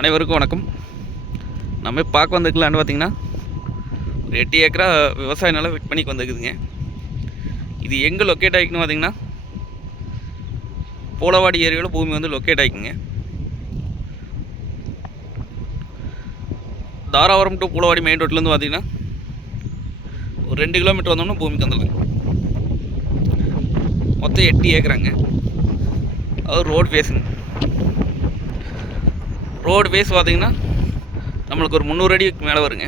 அனைவருக்கும் வணக்கம். நம்ம பார்க்க வந்திருக்கலான்னு பார்த்தீங்கன்னா ஒரு 8 ஏக்கரா விவசாய நிலம் விற்பனைக்கு வந்துருக்குதுங்க. இது எங்கே லொக்கேட் ஆகிக்குன்னு பார்த்தீங்கன்னா போலவாடி ஏரியாவில் பூமி வந்து locate ஆகிக்குங்க. Dharapuram to Polavadi main ரோட்லேருந்து பார்த்தீங்கன்னா ஒரு 2 கிலோமீட்டர் வந்தோம்னா பூமிக்கு வந்துடுங்க. மொத்தம் 8 ஏக்கராங்க. அது ரோடு ஃபேஸுங்க. ரோடு ஃபேஸ் பார்த்தீங்கன்னா நம்மளுக்கு ஒரு 300 அடிக்கு மேலே வருங்க.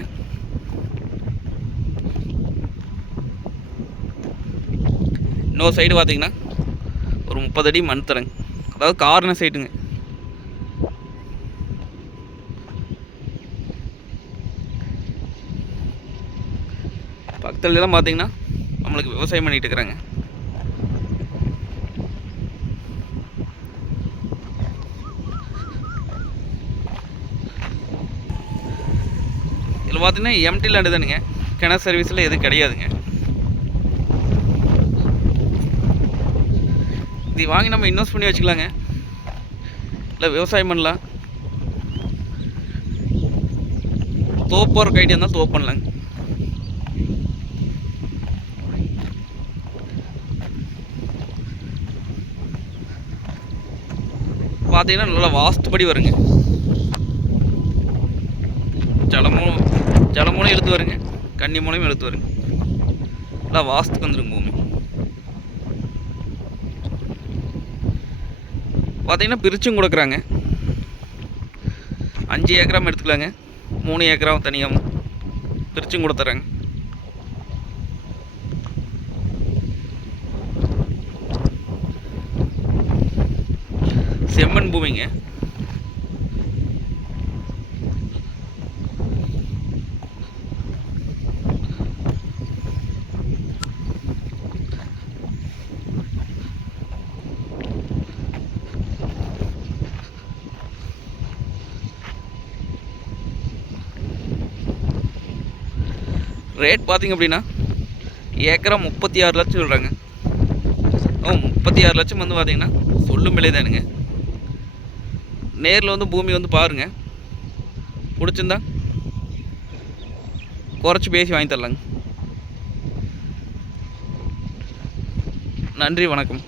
இன்னொரு சைடு பார்த்தீங்கன்னா ஒரு 30 அடி மண் தரங்க, அதாவது கார்னர் சைடுங்க. பக்கத்துலலாம் பார்த்தீங்கன்னா நம்மளுக்கு விவசாயம் பண்ணிகிட்டு இருக்கிறாங்க. இதில் பார்த்தீங்கன்னா எம்டி லேண்டு தானுங்க, கிணறு சர்வீஸில் எதுவும் கிடையாதுங்க. இது வாங்கி நம்ம இன்வெஸ்ட் பண்ணி வச்சுக்கலாங்க, இல்லை விவசாயம் பண்ணலாம். தோப்பு போகிற ஐடியா இருந்தால் தோப்பு பண்ணலாங்க. பார்த்தீங்கன்னா நல்லா வாஸ்துபடி வருங்க. ஜலமூலம் இழுத்து வருங்க, கன்னி மூலையும் இழுத்து வருங்க. நல்லா வாஸ்துக்கு வந்துருங்க பூமி. பார்த்தீங்கன்னா பிரிச்சும் கொடுக்குறாங்க. 5 ஏக்கராவும் எடுத்துக்கலாங்க, 3 ஏக்கராவும் தனியாகவும் பிரிச்சும் கொடுத்துட்றாங்க. செம்மண் பூமிங்க. ரேட் பார்த்திங்க அப்படின்னா ஏக்கரா 36 லட்சம் சொல்கிறாங்க. 36 லட்சம் வந்து பார்த்திங்கன்னா சொல்லும் விலை தானுங்க. நேரில் வந்து பூமி வந்து பாருங்கள், பிடிச்சிருந்தா குறைச்சி பேசி வாங்கி தரலாங்க. நன்றி, வணக்கம்.